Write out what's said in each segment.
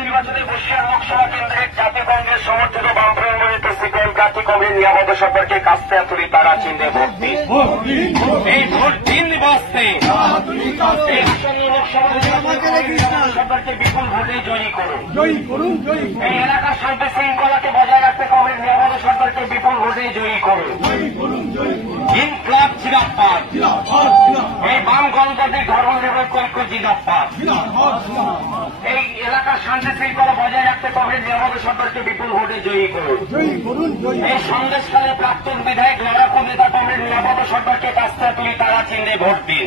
নির্বাচনে বসিরহাট লোকসভা কেন্দ্রের জাতীয় কংগ্রেস সমর্থিত বামফ্রন্ট মনোনীত সিপিএম প্রার্থী কংগ্রেস নিরাপত্তা সরকারকে কাস্তে তুলি তারা চিহ্নে ভোট দিন। এই ভোট দিন বাঁচতে এই আসন্ন লোকসভা সরকারকে বিপুল ভোটে জয়ী করুন। এই এলাকার শান্তি শৃঙ্খলাকে বজায় রাখতে কংগ্রেস নিরাপত্তা সরকারকে বিপুল ভোটে জয়ী করুন। ইনকলাব জিন্দাবাদ। এই বাম গণতান্ত্রিক ধর্মনিরপেক্ষ ঐক্য জিন্দাবাদ। এই এলাকার শান্তি শৃঙ্খলা বজায় রাখতে কংগ্রেস নিরাপত্তা সরকারকে বিপুল ভোটে জয়ী করুন। এই সন্দেশকালে প্রাক্তন বিধায়ক লড়াকু নেতা কংগ্রেস নিরাপত্তা সরকারকে কাস্তে তুলি তারা চিহ্নে ভোট দিন।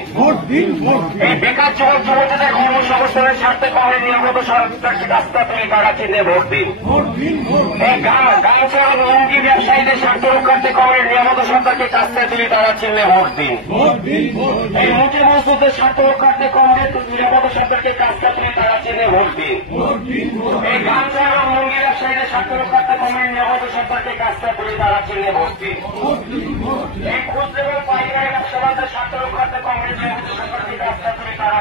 এই বেকার যুবক যুবতীদের কর্মসংস্থানের স্বার্থে কংগ্রেস নিরাপত্তা সরকারকে কাস্তে তুলি তারা চিহ্নে ভোট দিন। এই গামছা এবং লুঙ্গি ব্যবসায়ীদের স্বার্থ রক্ষার্থে কংগ্রেস নিরাপত্তা সরকারকে কাস্তে তুলি তারা চিহ্নে ভোট দিন। এই মুঠে মজদুরদের স্বার্থ রক্ষার্থে কংগ্রেস নিরাপত্তা সরকারকে কাস্তে তুলি তারা চিহ্নে ভোট দিন। এই গামছা এবং লুঙ্গি ব্যবসায়ীদের স্বার্থ রক্ষার্থে কংগ্রেস নিরাপত্তা সরকারকে কাস্তে তুলি তারা চিহ্নে ভোট দিন। এই ক্ষুদ্র এবং পাইকারি ব্যবসাদারদের স্বার্থ রক্ষার্থে কংগ্রেস নিরাপত্তা সরকারকে কাস্তে তুলি তারা